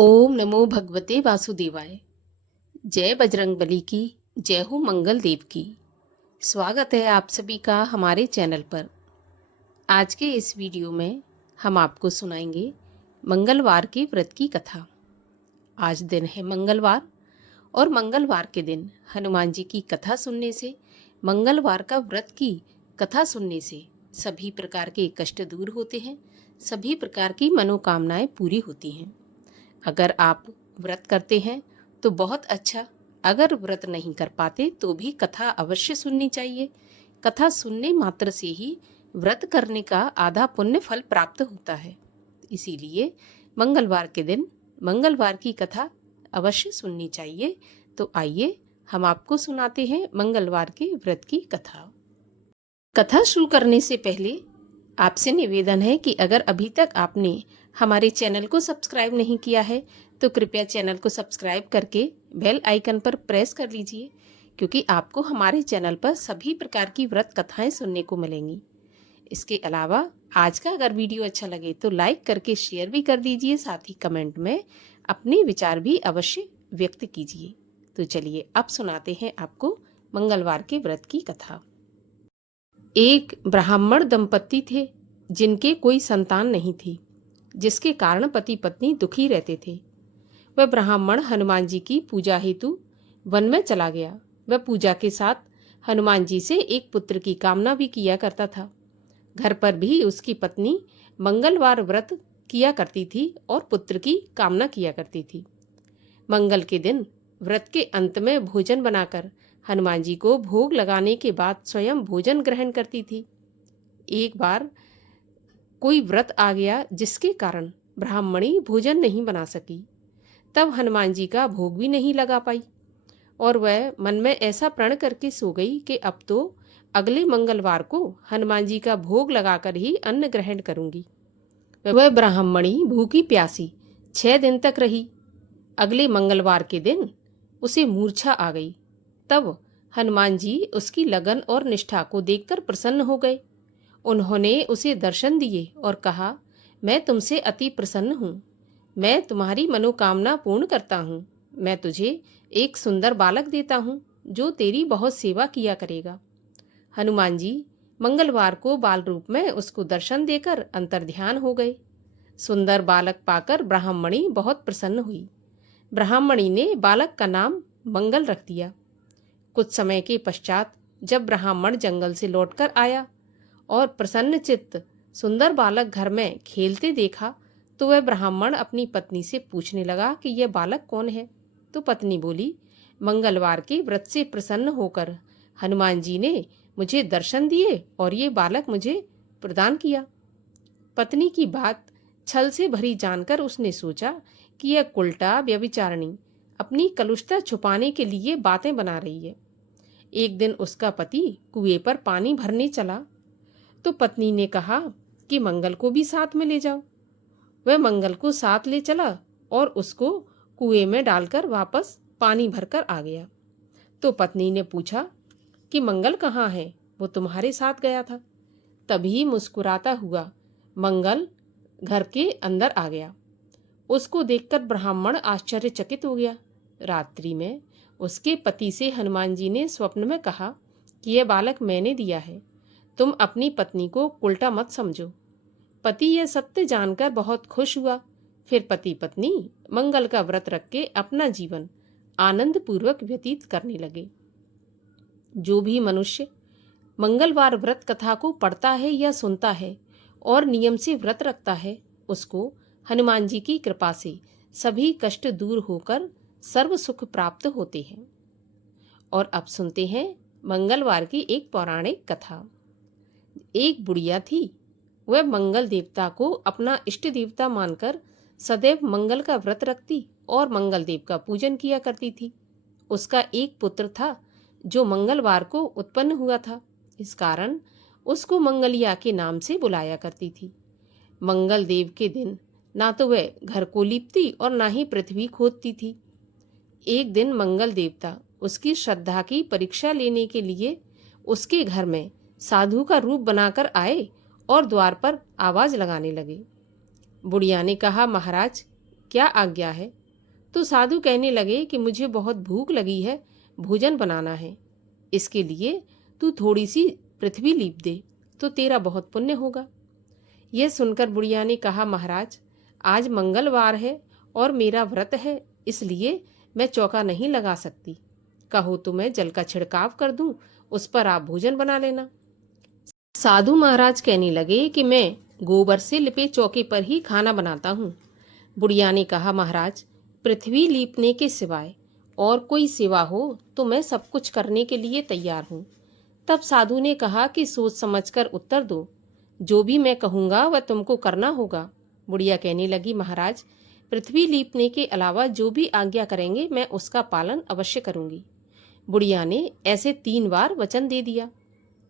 ओम नमो भगवते वासुदेवाय। जय बजरंगबली की, जय हो मंगल देव की। स्वागत है आप सभी का हमारे चैनल पर। आज के इस वीडियो में हम आपको सुनाएंगे मंगलवार के व्रत की कथा। आज दिन है मंगलवार और मंगलवार के दिन हनुमान जी की कथा सुनने से, मंगलवार का व्रत की कथा सुनने से सभी प्रकार के कष्ट दूर होते हैं, सभी प्रकार की मनोकामनाएं पूरी होती हैं। अगर आप व्रत करते हैं तो बहुत अच्छा, अगर व्रत नहीं कर पाते तो भी कथा अवश्य सुननी चाहिए। कथा सुनने मात्र से ही व्रत करने का आधा पुण्य फल प्राप्त होता है। इसीलिए मंगलवार के दिन मंगलवार की कथा अवश्य सुननी चाहिए। तो आइए हम आपको सुनाते हैं मंगलवार के व्रत की कथा। कथा शुरू करने से पहले आपसे निवेदन है कि अगर अभी तक आपने हमारे चैनल को सब्सक्राइब नहीं किया है तो कृपया चैनल को सब्सक्राइब करके बेल आइकन पर प्रेस कर लीजिए, क्योंकि आपको हमारे चैनल पर सभी प्रकार की व्रत कथाएं सुनने को मिलेंगी। इसके अलावा आज का अगर वीडियो अच्छा लगे तो लाइक करके शेयर भी कर दीजिए, साथ ही कमेंट में अपने विचार भी अवश्य व्यक्त कीजिए। तो चलिए अब सुनाते हैं आपको मंगलवार के व्रत की कथा। एक ब्राह्मण दंपति थे जिनके कोई संतान नहीं थी, जिसके कारण पति पत्नी दुखी रहते थे। वह ब्राह्मण हनुमान जी की पूजा हेतु वन में चला गया। वह पूजा के साथ हनुमान जी से एक पुत्र की कामना भी किया करता था। घर पर भी उसकी पत्नी मंगलवार व्रत किया करती थी और पुत्र की कामना किया करती थी। मंगल के दिन व्रत के अंत में भोजन बनाकर हनुमान जी को भोग लगाने के बाद स्वयं भोजन ग्रहण करती थी। एक बार कोई व्रत आ गया जिसके कारण ब्राह्मणी भोजन नहीं बना सकी। तब हनुमान जी का भोग भी नहीं लगा पाई और वह मन में ऐसा प्रण करके सो गई कि अब तो अगले मंगलवार को हनुमान जी का भोग लगाकर ही अन्न ग्रहण करूंगी। वह ब्राह्मणी भूखी प्यासी 6 दिन तक रही। अगले मंगलवार के दिन उसे मूर्छा आ गई। तब हनुमान जी उसकी लगन और निष्ठा को देखकर प्रसन्न हो गए। उन्होंने उसे दर्शन दिए और कहा, मैं तुमसे अति प्रसन्न हूँ। मैं तुम्हारी मनोकामना पूर्ण करता हूँ। मैं तुझे एक सुंदर बालक देता हूँ जो तेरी बहुत सेवा किया करेगा। हनुमान जी मंगलवार को बाल रूप में उसको दर्शन देकर अंतर्ध्यान हो गए। सुंदर बालक पाकर ब्राह्मणी बहुत प्रसन्न हुई। ब्राह्मणी ने बालक का नाम मंगल रख दिया। कुछ समय के पश्चात जब ब्राह्मण जंगल से लौटकर आया और प्रसन्न चित्त सुंदर बालक घर में खेलते देखा तो वह ब्राह्मण अपनी पत्नी से पूछने लगा कि यह बालक कौन है। तो पत्नी बोली, मंगलवार के व्रत से प्रसन्न होकर हनुमान जी ने मुझे दर्शन दिए और ये बालक मुझे प्रदान किया। पत्नी की बात छल से भरी जानकर उसने सोचा कि यह कुलटा व्यभिचारिणी अपनी कलुषता छुपाने के लिए बातें बना रही है। एक दिन उसका पति कुएं पर पानी भरने चला तो पत्नी ने कहा कि मंगल को भी साथ में ले जाओ। वह मंगल को साथ ले चला और उसको कुएं में डालकर वापस पानी भरकर आ गया। तो पत्नी ने पूछा कि मंगल कहाँ है, वो तुम्हारे साथ गया था। तभी मुस्कुराता हुआ मंगल घर के अंदर आ गया। उसको देखकर ब्राह्मण आश्चर्यचकित हो गया। रात्रि में उसके पति से हनुमान जी ने स्वप्न में कहा कि यह बालक मैंने दिया है, तुम अपनी पत्नी को उल्टा मत समझो। पति यह सत्य जानकर बहुत खुश हुआ। फिर पति पत्नी मंगल का व्रत रख के अपना जीवन आनंद पूर्वक व्यतीत करने लगे। जो भी मनुष्य मंगलवार व्रत कथा को पढ़ता है या सुनता है और नियम से व्रत रखता है, उसको हनुमान जी की कृपा से सभी कष्ट दूर होकर सर्व सुख प्राप्त होते हैं। और अब सुनते हैं मंगलवार की एक पौराणिक कथा। एक बुढ़िया थी। वह मंगल देवता को अपना इष्ट देवता मानकर सदैव मंगल का व्रत रखती और मंगल देव का पूजन किया करती थी। उसका एक पुत्र था जो मंगलवार को उत्पन्न हुआ था। इस कारण उसको मंगलिया के नाम से बुलाया करती थी। मंगल देव के दिन ना तो वह घर को लीपती और ना ही पृथ्वी खोदती थी। एक दिन मंगल देवता उसकी श्रद्धा की परीक्षा लेने के लिए उसके घर में साधु का रूप बनाकर आए और द्वार पर आवाज लगाने लगे। बुढ़िया ने कहा, महाराज क्या आज्ञा है? तो साधु कहने लगे कि मुझे बहुत भूख लगी है, भोजन बनाना है। इसके लिए तू थोड़ी सी पृथ्वी लीप दे तो तेरा बहुत पुण्य होगा। यह सुनकर बुढ़िया ने कहा, महाराज आज मंगलवार है और मेरा व्रत है, इसलिए मैं चौका नहीं लगा सकती। कहो तो मैं जल का छिड़काव कर दूं, उस पर आप भोजन बना लेना। साधु महाराज कहने लगे कि मैं गोबर से लिपे चौके पर ही खाना बनाता हूँ। बुढ़िया ने कहा, महाराज पृथ्वी लीपने के सिवाय और कोई सेवा हो तो मैं सब कुछ करने के लिए तैयार हूँ। तब साधु ने कहा कि सोच समझकर उत्तर दो, जो भी मैं कहूँगा वह तुमको करना होगा। बुढ़िया कहने लगी, महाराज पृथ्वी लीपने के अलावा जो भी आज्ञा करेंगे मैं उसका पालन अवश्य करूँगी। बुढ़िया ने ऐसे 3 बार वचन दे दिया।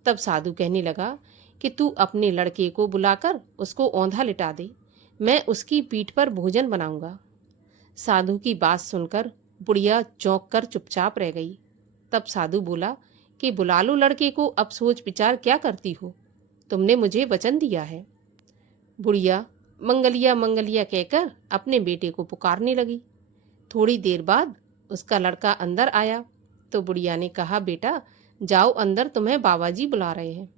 तब साधु कहने लगा कि तू अपने लड़के को बुलाकर उसको औंधा लिटा दे, मैं उसकी पीठ पर भोजन बनाऊंगा। साधु की बात सुनकर बुढ़िया चौंक कर चुपचाप रह गई। तब साधु बोला कि बुला लो लड़के को, अब सोच विचार क्या करती हो, तुमने मुझे वचन दिया है। बुढ़िया मंगलिया मंगलिया कहकर अपने बेटे को पुकारने लगी। थोड़ी देर बाद उसका लड़का अंदर आया तो बुढ़िया ने कहा, बेटा जाओ अंदर, तुम्हें बाबा जी बुला रहे हैं।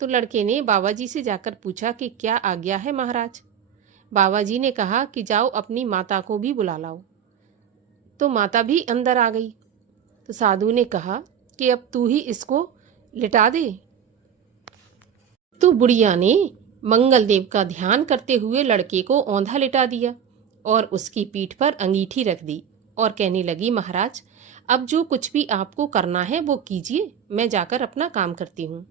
तो लड़के ने बाबा जी से जाकर पूछा कि क्या आज्ञा है महाराज। बाबा जी ने कहा कि जाओ अपनी माता को भी बुला लाओ। तो माता भी अंदर आ गई। तो साधु ने कहा कि अब तू ही इसको लिटा दे। तो बुढ़िया ने मंगलदेव का ध्यान करते हुए लड़के को औंधा लिटा दिया और उसकी पीठ पर अंगीठी रख दी और कहने लगी, महाराज अब जो कुछ भी आपको करना है वो कीजिए, मैं जाकर अपना काम करती हूँ।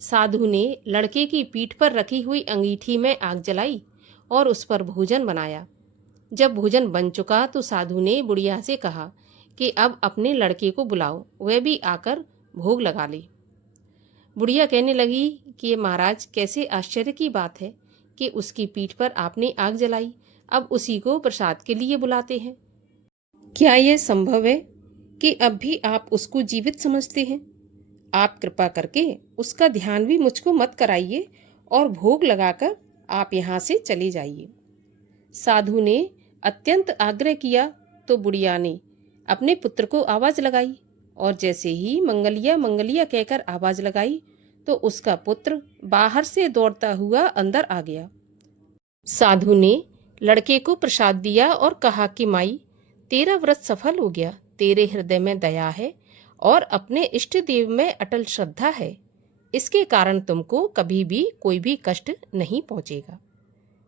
साधु ने लड़के की पीठ पर रखी हुई अंगीठी में आग जलाई और उस पर भोजन बनाया। जब भोजन बन चुका तो साधु ने बुढ़िया से कहा कि अब अपने लड़के को बुलाओ, वह भी आकर भोग लगा ले। बुढ़िया कहने लगी कि महाराज कैसे आश्चर्य की बात है कि उसकी पीठ पर आपने आग जलाई, अब उसी को प्रसाद के लिए बुलाते हैं। क्या यह संभव है कि अब भी आप उसको जीवित समझते हैं? आप कृपा करके उसका ध्यान भी मुझको मत कराइए और भोग लगाकर आप यहाँ से चले जाइए। साधु ने अत्यंत आग्रह किया तो बुढ़िया ने अपने पुत्र को आवाज लगाई और जैसे ही मंगलिया मंगलिया कहकर आवाज लगाई तो उसका पुत्र बाहर से दौड़ता हुआ अंदर आ गया। साधु ने लड़के को प्रसाद दिया और कहा कि माई तेरा व्रत सफल हो गया, तेरे हृदय में दया है और अपने इष्ट देव में अटल श्रद्धा है, इसके कारण तुमको कभी भी कोई भी कष्ट नहीं पहुंचेगा।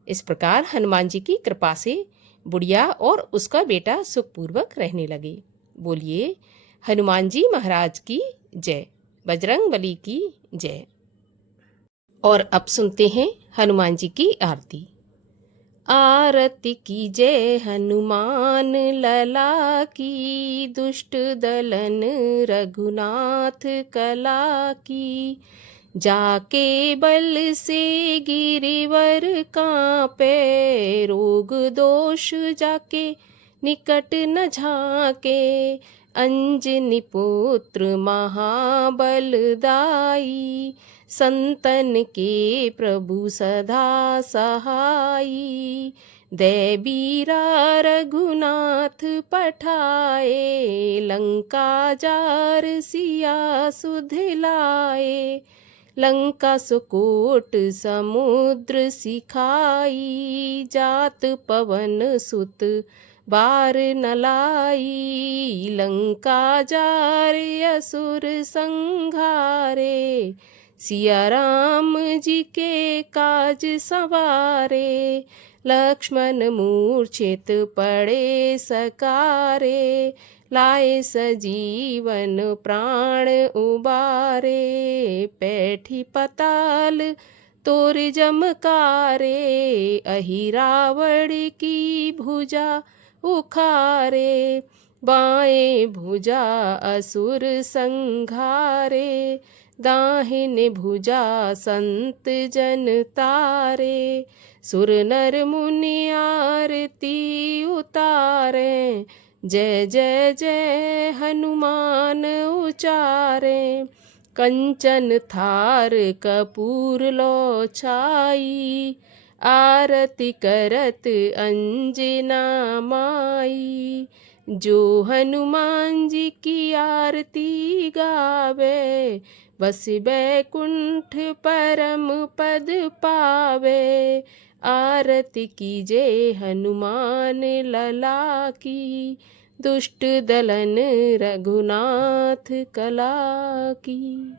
इस प्रकार हनुमान जी की कृपा से बुढ़िया और उसका बेटा सुखपूर्वक रहने लगे। बोलिए हनुमान जी महाराज की जय, बजरंग बली की जय। और अब सुनते हैं हनुमान जी की आरती। आरती की जय हनुमान लला की, दुष्ट दलन रघुनाथ कला की। जाके बल से गिरिवर कांपे, रोग दोष जाके निकट न झाके। अंजनी पुत्र महाबलदाई, संतन के प्रभु सदा सहाई। दैबीरा रघुनाथ पठाए, लंका जार सिया सुधिलाए। लंका सुकोट समुद्र सिखाई, जात पवन सुत बार न लाई। लंका जार असुर संघारे, सिया राम जी के काज संवारे। लक्ष्मण मूर्छित पड़े सकारे, लाए सजीवन प्राण उबारे। पैठी पताल तोर जमकारे, अहि रावण की भुजा उखारे। बाएं भुजा असुर संघारे, दाहिने भुजा संत जन तारे। सुर नर मुनि आरती उतारे, जय जय जय हनुमान उचारे। कंचन थार कपूर लो छाई, आरती करत अंजना माई। जो हनुमान जी की आरती गावे, बस बैकुंठ परम पद पावे। आरती कीजे हनुमान लला की, दुष्ट दलन रघुनाथ कला की।